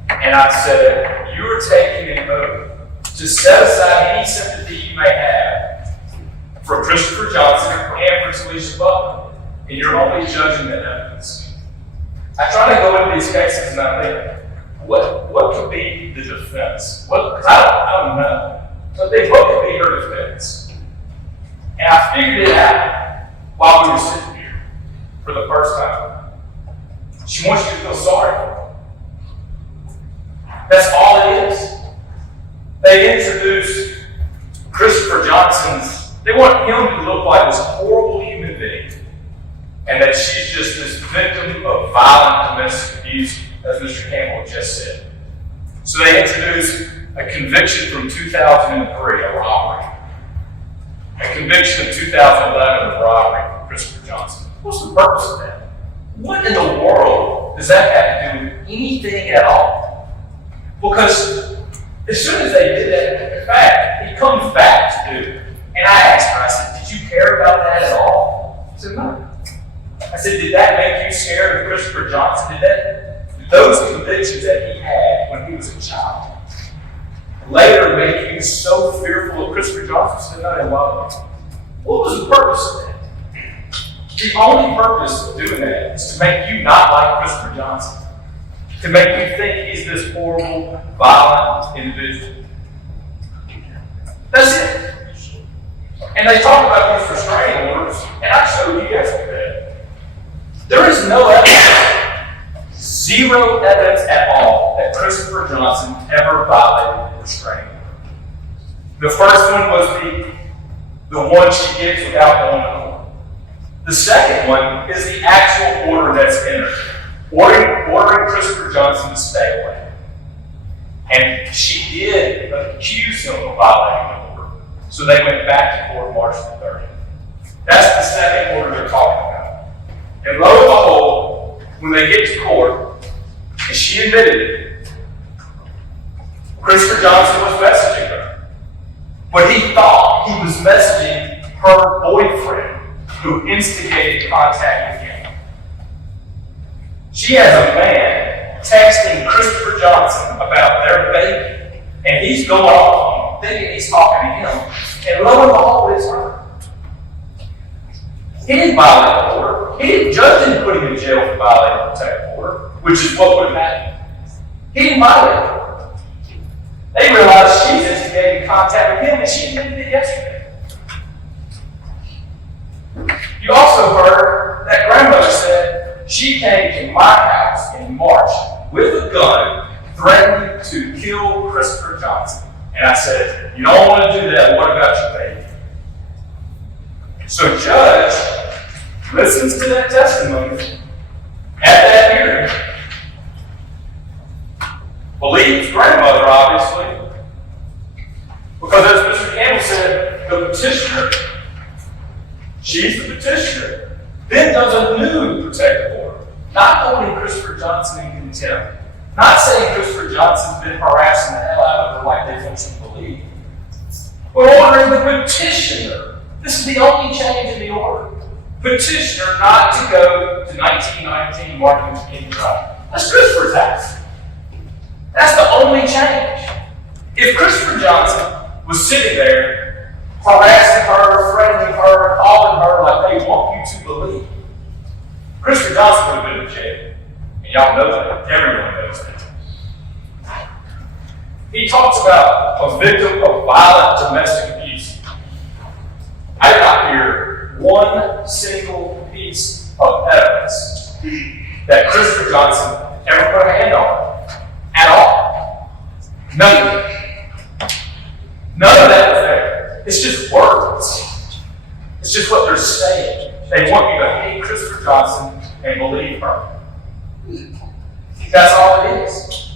And I said, you're taking an oath to set aside any sympathy you may have for Christopher Johnson and for Talisha Butler. And you're only judging the evidence. I try to go into these cases and I think, what could be the defense? Because I don't know. So I think, what could be her defense? And I figured it out while we were sitting here for the first time. She wants you to feel sorry for her. That's all it is. They introduced Christopher Johnson's, they want him to look like this horrible human being, and that she's just this victim of violent domestic abuse, as Mr. Campbell just said. So they introduced a conviction from 2003, a robbery. A conviction of 2011 of robbery from Christopher Johnson. What's the purpose of that? What in the world does that have to do with anything at all? Because as soon as they did that, in fact, it comes back to care about that at all? He said, no. I said, did that make you scared of Christopher Johnson? Did those convictions that he had when he was a child later make you so fearful of Christopher Johnson? He said, no, they loved him. What was the purpose of that? The only purpose of doing that is to make you not like Christopher Johnson. To make you think he's this horrible, violent individual. That's it. And they talk about these restraining orders, and I showed you yesterday. There is no evidence, zero evidence at all, that Christopher Johnson ever violated a restraining order. The first one was the one she gives without going to court. The second one is the actual order that's entered, ordering Christopher Johnson to stay away. And she did accuse him of violating the order, so they went back to court March the 30th. That's the second order they're talking about. And lo and behold, when they get to court, and she admitted it, Christopher Johnson was messaging her. But he thought he was messaging her boyfriend, who instigated contact with him. She has a man texting Christopher Johnson about their baby, and he's going off thinking he's talking to him, and lo and behold, it's her. He didn't violate the order. Judge didn't put him in jail for violating the protective order, which is what would have happened. He didn't violate the order. They realized she's instigating contact with him, and she admitted it yesterday. You also heard that grandmother said she came to my house in March with a gun, threatening to kill Christopher Johnson. And I said, you don't want to do that, what about your baby? So Judge listens to that testimony at that hearing. Believes grandmother, obviously, because as Mr. Campbell said, the petitioner, she's the petitioner, then does a new protective order, not holding Christopher Johnson in contempt, not saying Christopher Johnson's been harassing the hell out of her like they want you to believe, but ordering the petitioner. This is the only change in the order. Petitioner not to go to 1919 Martin Luther King Drive. That's Christopher's house. That's the only change. If Christopher Johnson was sitting there harassing her, threatening her, calling her like they want you to believe, Christopher Johnson would have been in jail. And y'all know that. Everyone knows that. He talks about a victim of violent domestic abuse. I did not hear one single piece of evidence that Christopher Johnson ever put a hand on at all. None of it. None of that was there. It's just words. It's just what they're saying. They want you to hate Christopher Johnson and believe her. That's all it is.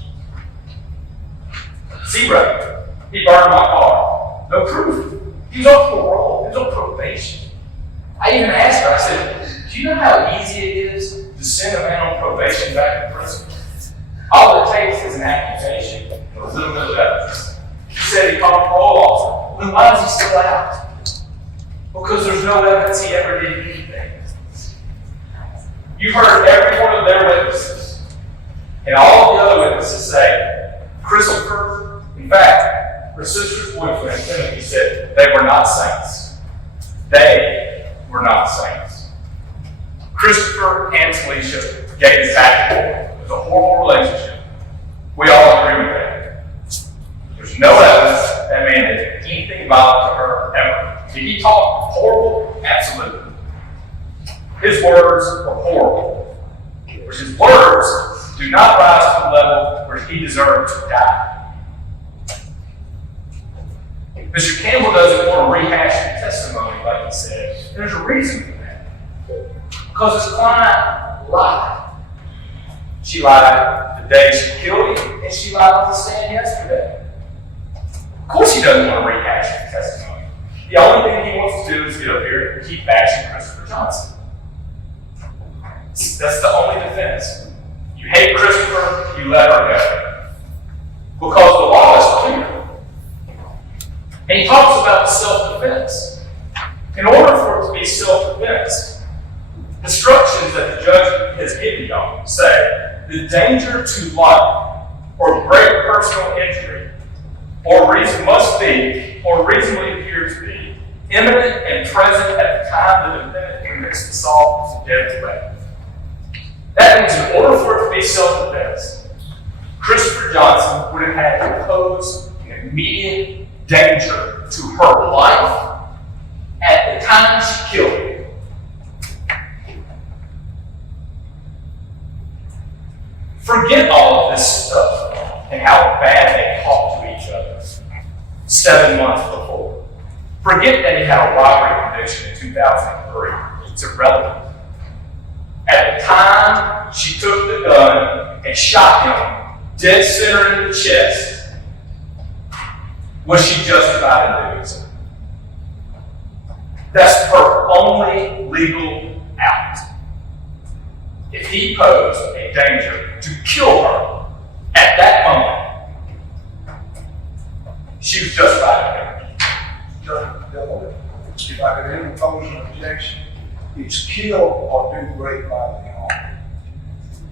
Zero. He burned my car. No proof. He was on parole. He was on probation. I even asked her, I said, do you know how easy it is to send a man on probation back to prison? All it takes is an accusation or a little bit of evidence. He said he called a parole officer. Then why is he still out? Because there's no evidence he ever did anything. You've heard every one of their witnesses. And all the other witnesses say, Christopher, in fact, her sister's boyfriend, Timothy, said they were not saints. They were not saints. Christopher and Talisha gave back and forth. It was a horrible relationship. We all agree with that. There's no evidence that man did anything violent to her ever. Did he talk horrible? Absolutely. His words were horrible. But his words do not rise to the level where he deserved to die. Mr. Campbell doesn't want to rehash the testimony like he said. There's a reason for that. Because his client lied. She lied the day she killed him, and she lied on the stand yesterday. Of course he doesn't want to rehash the testimony. The only thing he wants to do is get up here and keep bashing Christopher Johnson. That's the only defense. You hate Christopher, you let her go. Because the law is clear. And he talks about self-defense. In order for it to be self-defense, instructions that the judge has given y'all say the danger to life or great personal injury or reason must be or reasonably appear to be imminent and present at the time the defendant commits the assault with a deadly weapon. That means in order for it to be self-defense, Christopher Johnson would have had to pose an immediate danger to her life at the time she killed him. Forget all of this stuff and how bad they talked to each other 7 months before. Forget that he had a robbery conviction in 2003. It's irrelevant. At the time she took the gun and shot him dead center in the chest, was she justified in doing so? That's her only legal out. If he posed a danger to kill her at that moment, she was justified in doing it. If I could interpose an objection, it's kill or do great bodily harm.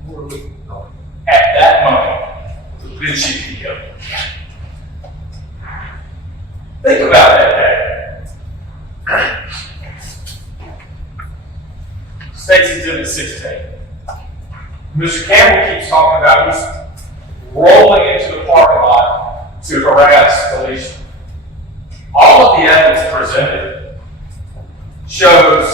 Where are we going? At that moment, then she be killed. Think about that day. State's Exhibit 16. Mr. Campbell keeps talking about who's rolling into the parking lot to harass Talisha. All of the evidence presented shows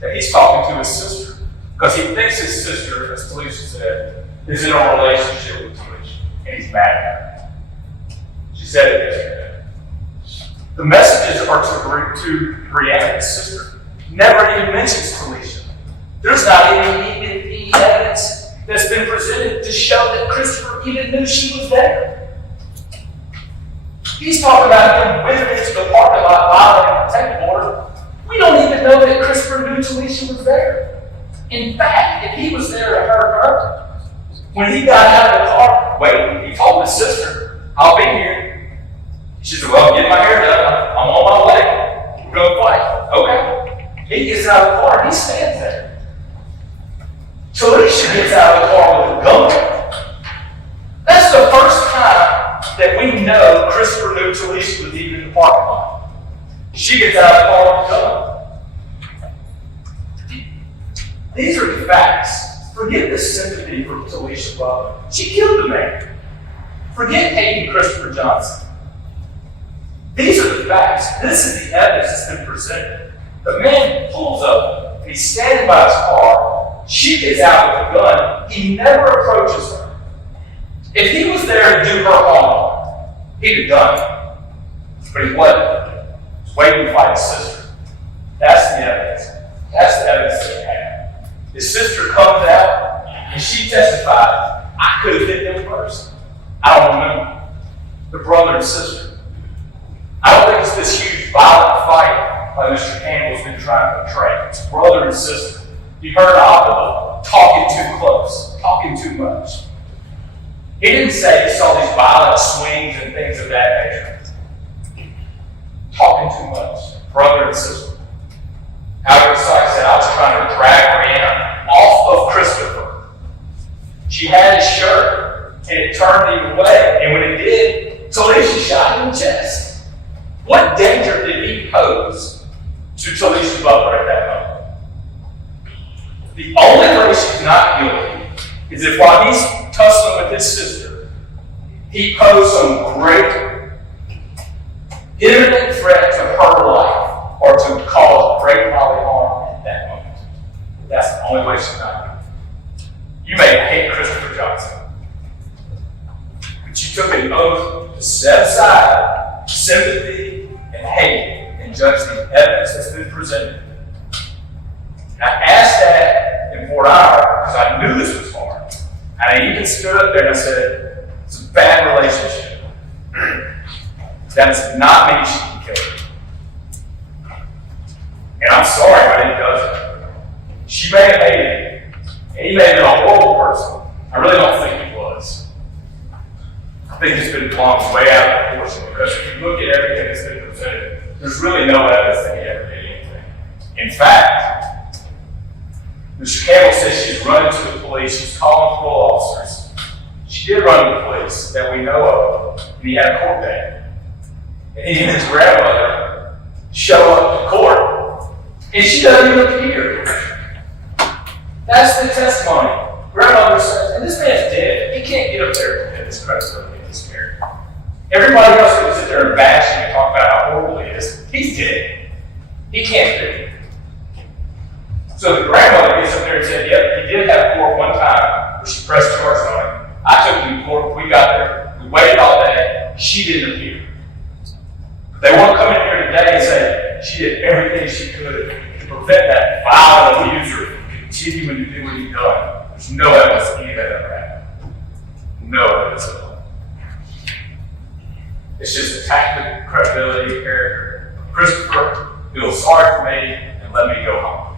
that he's talking to his sister because he thinks his sister, as Talisha said, is in a relationship with Talisha and he's mad at her. She said it yesterday. The messages are to Brianna's sister. Never even mentions Talisha. There's not even any evidence that's been presented to show that Christopher even knew she was there. He's talking about him whipping into the parking lot violating the protective order. We don't even know that Christopher knew Talisha was there. In fact, if he was there to hurt her, when he got out of the car, wait, he told his sister, I'll be here. She said, well, get my hair done. I'm on my way. We're going to fight. Okay. He gets out of the car and he stands there. Talisha gets out of the car with a gun. That's the first time that we know Christopher knew Talisha was even in the parking lot. She gets out of the car with a gun. These are the facts. Forget the sympathy for Talisha Butler. She killed the man. Forget hating Christopher Johnson. These are the facts. This is the evidence that's been presented. The man pulls up, and he's standing by his car. She gets out with a gun. He never approaches her. If he was there to do her harm, he'd have done it. But he wasn't. He was waiting to fight his sister. That's the evidence. That's the evidence that we have. His sister comes out, and she testified, I could have hit them first. I don't remember. The brother and sister. I don't think it's this huge violent fight like Mr. Campbell's been trying to portray. It's brother and sister. You heard Optima talking too close, talking too much. He didn't say he saw these violent swings and things of that nature. Talking too much. Brother and sister. However, Sykes said, I was trying to drag Brianna off of Christopher. She had his shirt, and it turned the other way. And when it did, Talisha shot him in the chest. What danger did he pose to Talisha Butler at that moment? The only way she's not guilty is if while he's tussling with his sister, he posed some great imminent threat to her life or to cause great bodily harm at that moment. That's the only way she's not guilty. You may hate Christopher Johnson, but you took an oath to set aside sympathy and hate and judge the evidence that's been presented. I asked that in Fort Hour because I knew this was hard. And I even stood up there and I said, it's a bad relationship. That does not mean she can kill him. And I'm sorry, but it doesn't. She may have hated him, and he may have been a horrible person. I really don't think he was. I think it's been blown way out of proportion because if you look at everything that's been presented, there's really no evidence that he ever did anything. In fact, Mr. Campbell says she's running to the police, she's calling parole officers. She did run to the police that we know of, and he had a court date. And he and his grandmother show up to court, and she doesn't even appear. That's the testimony. Grandmother says, and this man's dead. He can't get up there and defend his credibility in this marriage. Everybody else can sit there and bash him and talk about how horrible he is. He's dead. He can't do it. So the grandmother gets up there and said, yep, he did have court one time where she pressed charges on him. I took him to court. We got there. We waited all day. She didn't appear. They won't come in here today and say she did everything she could to prevent that vile abuser from continuing to do what he's done. There's no evidence any of that ever happened. No evidence at all. It's just attack the credibility of character. Christopher, feel sorry for me and let me go home.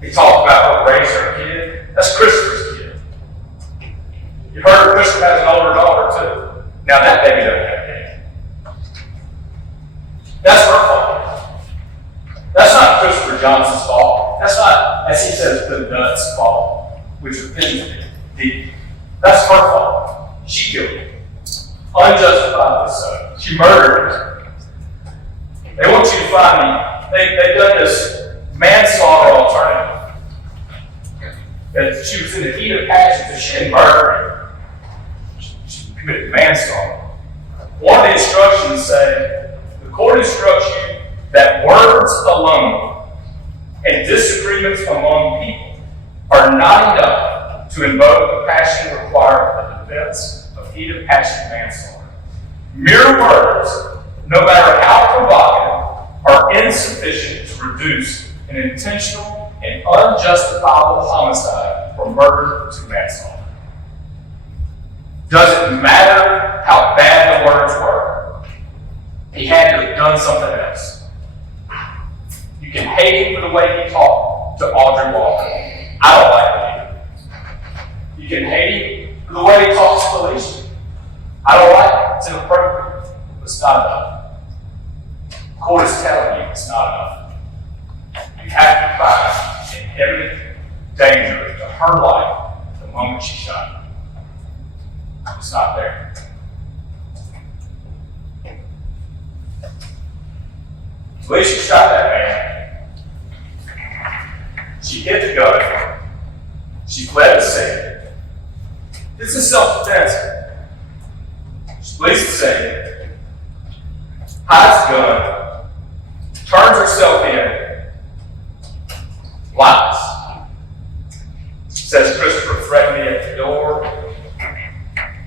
He talked about her raising her kid. That's Christopher's kid. You heard Christopher has an older daughter too. Now that baby doesn't have a name. That's her fault. That's not Christopher Johnson's fault. That's not, as he says, the nut's fault, which offends me deeply. That's her fault. She killed him. Unjustifiably so. She murdered him. They want you to find me. They've done this manslaughter alternative. That she was in the heat of passion, so she didn't murder him. She committed manslaughter. One of the instructions say, the court instructs you that words alone and disagreements among people are not enough to invoke the passion required for the defense of heat of passion manslaughter. Mere words, no matter how provocative, are insufficient to reduce an intentional and unjustifiable homicide from murder to manslaughter. Doesn't matter how bad the words were, he had to have done something else. You can hate him for the way he talked to Audrey Walker. I don't like it either. You can hate him for the way he talks to Talisha. I don't like it. It's inappropriate. But it's not enough. The court is telling you it's not enough. You have to find an imminent danger to her life the moment she shot him. It's not there. Talisha shot that man. She hit the gun. She fled the scene. This is self-defense. She flees the scene, hides the gun, turns herself in, lies. Says Christopher threatened me at the door.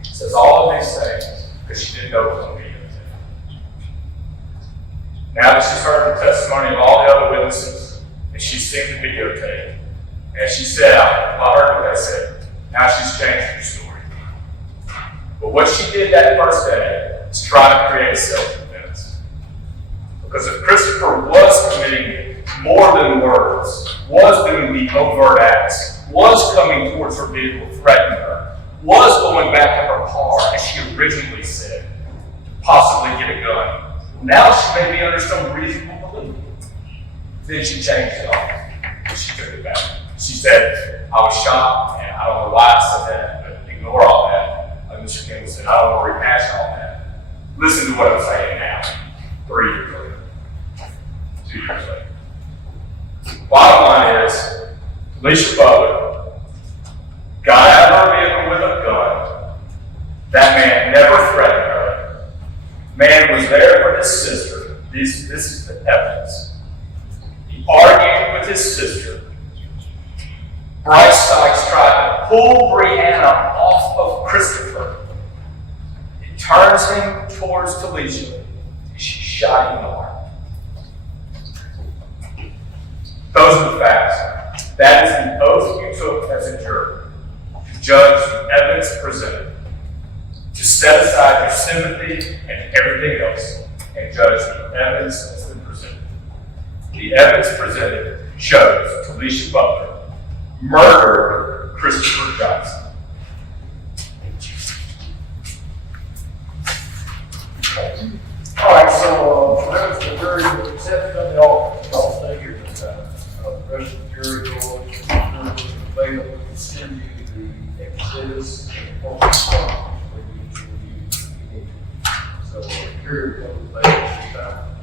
Says all of these things because she didn't know it was going to be him. Now that she's heard the testimony of all the other witnesses, and she's seen the videotape, and she said, I heard what they said, now she's changed her story. But what she did that first day is try to create self-defense. Because if Christopher was committing more than words, was doing the overt acts, was coming towards her vehicle, threatening her, was going back to her car, as she originally said, to possibly get a gun, now she may be under some reasonable belief. Then she changed it all. She took it back. She said, I was shot, and I don't know why I said that, but ignore all that. Like Mr. Campbell said, I don't want to rehash all that. Listen to what I'm saying now, 3 years later, 2 years later. Bottom line is, Talisha Butler got out of her vehicle with a gun. That man never threatened her. Man was there for his sister. This is the evidence. He argued with his sister. Bryce Sykes tried to pull Brianna off of Christopher. He turns him towards Talisha. She shot him in the heart. Those are the facts. That is the oath you took as a juror to judge the evidence presented, to set aside your sympathy and everything else, and judge the evidence that's been presented. The evidence presented shows Talisha Butler murdered Christopher Johnson. All right, so that was the jury accepted of the offer. is a formal form where you need to. So, here, we'll play this time.